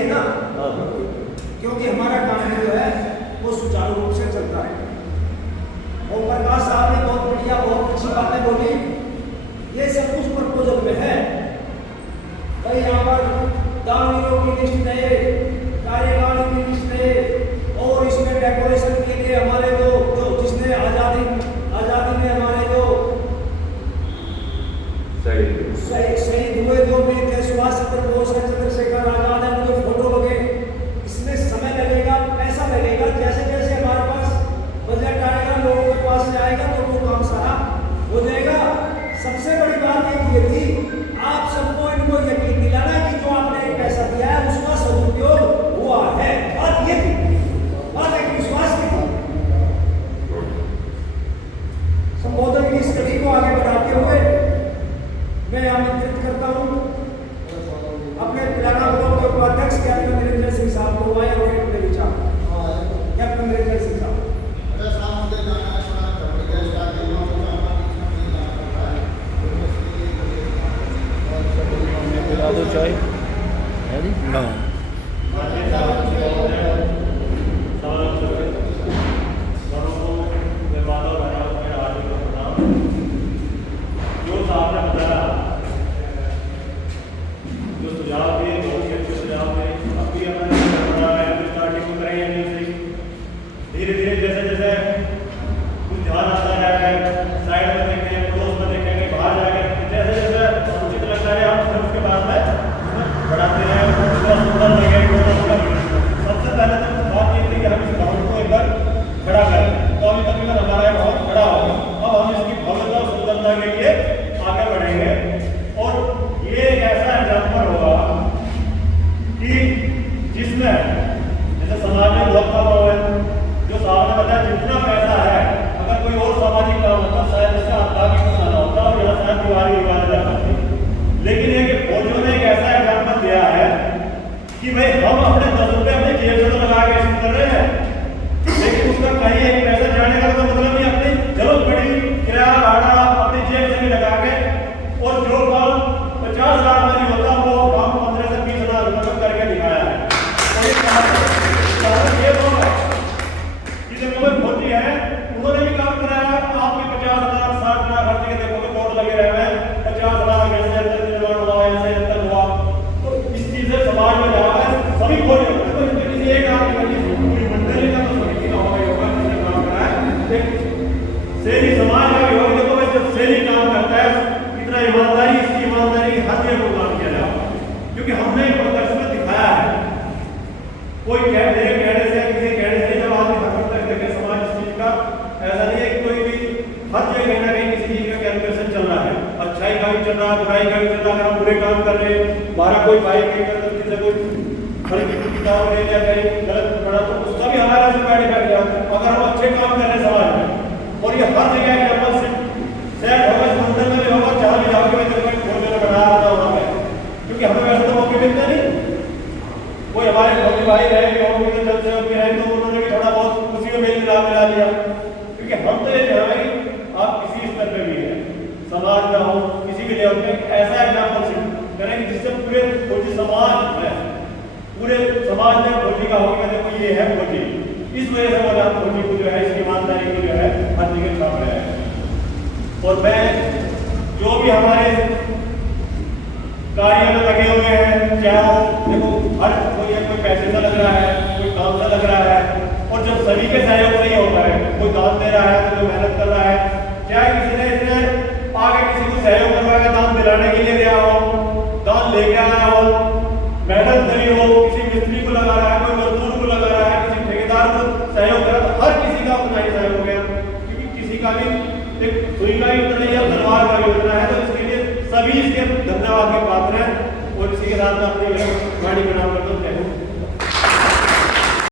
है ना, क्योंकि हमारा काम जो है वो सुचारू रूप से चलता है। और प्रकाश साहब ने बहुत बढ़िया बहुत अच्छी बातें बोली। ये सब कुछ प्रपोजल में है भाई। यहाँ पर दानवीरों की लिस्ट है, कार्यकाल की लिस्ट है, और इसमें डेकोरेशन के लिए हमारे जो जिसने आजादी में हमारे जो शहीद हुए जो वीर थे, सुभाष चंद्र बोस है, चंद्रशेखर आजाद है, उनके फोटो लगे। इसमें समय लगेगा, पैसा लगेगा। जैसे जैसे हमारे पास बजट आएगा, लोगों के पास से आएगा, तो वो काम सारा हो जाएगा। सबसे बड़ी बात ये थी, आप सबको इनको यकीन दिलाना कि जो आपने एक पैसा दिया है उसका सदुपयोग हुआ है। बात ये थी, बात एक विश्वास की थी। संबोधन की इस कड़ी को आगे बढ़ाते हुए मैं आमंत्रित करता हूँ अपने तेलंगाना ब्लॉक के उपाध्यक्ष कैप्टन निरंजन सिंह साहब को आए और अपने विचार। कैप्टन निरंजन सिंह साहब। चाय धीरे धीरे जैसे जैसे कुछ ध्यान आता है, साइड में देखेंगे, पड़ोस में देखेंगे, बाहर जाके जैसे जैसे उचित लगता है हम फिर उसके बाद में बढ़ाते हैं। सुंदर लगे। सबसे पहले तो बात ये थी कि हम इस भवन को एक बार खड़ा करें, तो अभी तकरीबन हमारा भवन खड़ा होगा। अब हम इसकी भव्यता और सुंदरता के लिए आगे बढ़ेंगे। और ये एक ऐसा एग्जाम्पल होगा कि जिसमें जैसे समाज में बहुत काम हुआ है, जो साहब ने बताया जितना पैसा है, अगर कोई और सामाजिक काम होता शायद इससे आपका भी कुछ आना होता और यहाँ शायद दीवारी दीवार जा पाती। लेकिन ये फौजियों ने एक ऐसा एग्जाम्पल दिया है कि भाई हम अपने 10 रुपये अपने जेब से तो लगा के ऐसे कर रहे हैं, लेकिन उसका कहीं एक पैसा जाने का तो मतलब नहीं। अपनी जरूरत पड़ी किराया भाड़ा अपनी जेब से भी लगा के, और जो काम 50 लाख में नहीं होता वो काम 15 से 20 हजार रुपये में करके दिखाया है। और ये होगा फौजी है, उन्होंने भी काम कराया। आप भी 50 लाख 60 लाख हर जगह देखोगे बोर्ड लगे रहे हैं, 50 लाख ऐसे अंतर निर्माण हुआ, ऐसे अंतर हुआ। तो इस चीज से समाज में जाकर सभी फौजी तो किसी एक आदमी पूरी मंडली का तो समिति का होगा जिसने काम कराया। सैनिक समाज का भी होगा। देखो भाई जब सैनिक काम करता है कितना ईमानदारी, इसकी ईमानदारी हर जगह को काम किया जाएगा, क्योंकि हमने प्रत्यक्ष में दिखाया है। कोई कहने से किसी कहने से जब आदमी हकीकत तक देखे समाज इस चीज का ऐसा नहीं है कि कोई भी हर जगह कहीं ना कहीं किसी चीज का कैलकुलेशन चल रहा है। अच्छाई का भी चल रहा है, बुराई का भी चल रहा है। हम बुरे काम कर रहे हैं, हमारा कोई भाई नहीं करता, किसी कोई फर्जी किताब ले लिया, कहीं गलत पड़ा तो उसका भी हमारा से बैठ बैठ जाता है। अगर हम अच्छे काम कर रहे हैं समाज में, और ये हर जगह एग्जाम्पल सेट होगा, मंदिर में भी होगा, जहाँ भी जाओगे भोजन बना रहा होगा, क्योंकि हमें वैसे तो मौके मिलते नहीं। कोई हमारे फौजी भाई रहे भी जब से रहे तो उन्होंने भी थोड़ा बहुत खुशी में मेल मिला लिया, क्योंकि हम तो ये चाह रहे हैं कि आप किसी स्तर पे भी है समाज का हो, किसी भी लेवल पे ऐसा एग्जाम्पल सेट करें कि जिससे पूरे फौजी समाज में, पूरे समाज में फौजी का हो कि देखो ये है फौजी। इस वजह से वो फौजी को जो है इसकी ईमानदारी को जो है हर जगह छाप रहे हैं। और मैं जो भी हमारे कार्य में लगे हुए हैं, चाहे वो देखो हर कोई पैसे से लग रहा है, कोई काम से लग रहा है, और जब सभी के सहयोग नहीं होता है, कोई दान दे रहा है तो कोई मेहनत कर रहा है, चाहे किसी ने इसने आगे किसी को सहयोग करवाया, दान दिलाने के लिए गया हो, दान लेके आया हो, मेहनत करी हो, किसी मिस्त्री को लगा रहा है, कोई मजदूर को लगा रहा है, किसी ठेकेदार को सहयोग करा, तो हर किसी का अपना ही सहयोग है, क्योंकि किसी का भी एक सुई का भी उतना ही है, तलवार का भी उतना है। तो इसके लिए सभी इसके धन्यवाद के पात्र हैं। और इसी के साथ में अपनी गाड़ी प्रणाम करता हूँ।